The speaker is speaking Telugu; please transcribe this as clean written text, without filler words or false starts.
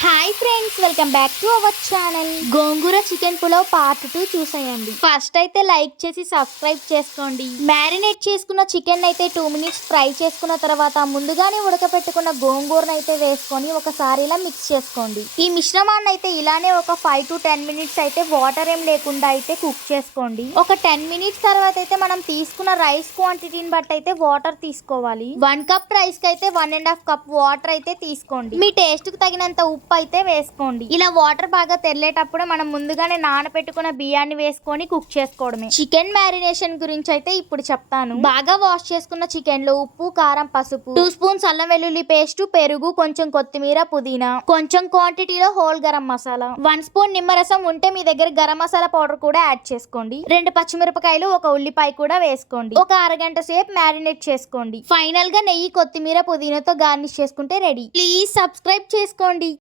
Hi friends, welcome back to our channel. Gongura chicken pulao part 2 చూసేయండి. ఫస్ట్ అయితే లైక్ చేసి సబ్స్క్రైబ్ చేసుకోండి. మ్యారినేట్ చేసుకున్న చికెన్ అయితే 2 మినిట్స్ ఫ్రై చేసుకున్న తర్వాత ముందుగానే ఉడకపెట్టుకున్న గోంగూరను అయితే వేసుకొని ఒకసారి ఇలా మిక్స్ చేసుకోండి. ఈ మిశ్రమాన్ని అయితే ఇలానే ఒక 5 to 10 మినిట్స్ అయితే వాటర్ ఏం లేకుండా అయితే కుక్ చేసుకోండి. ఒక 10 మినిట్స్ తర్వాత అయితే మనం తీసుకున్న రైస్ క్వాంటిటీని బట్టి అయితే వాటర్ తీసుకోవాలి. 1 కప్ రైస్ కి అయితే 1.5 కప్ వాటర్ అయితే తీసుకోండి. మీ టేస్ట్ కు తగినంత ఉప్పు అయితే వేసుకోండి. ఇలా వాటర్ బాగా తెల్లేటప్పుడు మనం ముందుగానే నానబెట్టుకున్న బియ్యాన్ని వేసుకొని కుక్ చేసుకోవడమే. చికెన్ మ్యారినేషన్ గురించి అయితే ఇప్పుడు చెప్తాను. బాగా వాష్ చేసుకున్న చికెన్ లో ఉప్పు, కారం, పసుపు, 2 స్పూన్స్ అల్లం వెల్లుల్లి పేస్ట్, పెరుగు, కొంచెం కొత్తిమీర, పుదీనా, కొంచెం క్వాంటిటీలో హోల్ గరం మసాలా, 1 స్పూన్ నిమ్మరసం ఉంటే మీ దగ్గర గరం మసాలా పౌడర్ కూడా యాడ్ చేసుకోండి. 2 పచ్చిమిరపకాయలు, 1 ఉల్లిపాయ కూడా వేసుకోండి. ఒక అరగంట సేపు మ్యారినేట్ చేసుకోండి. ఫైనల్ గా నెయ్యి, కొత్తిమీర, పుదీనాతో గార్నిష్ చేసుకుంటే రెడీ. ప్లీజ్ సబ్స్క్రైబ్ చేసుకోండి.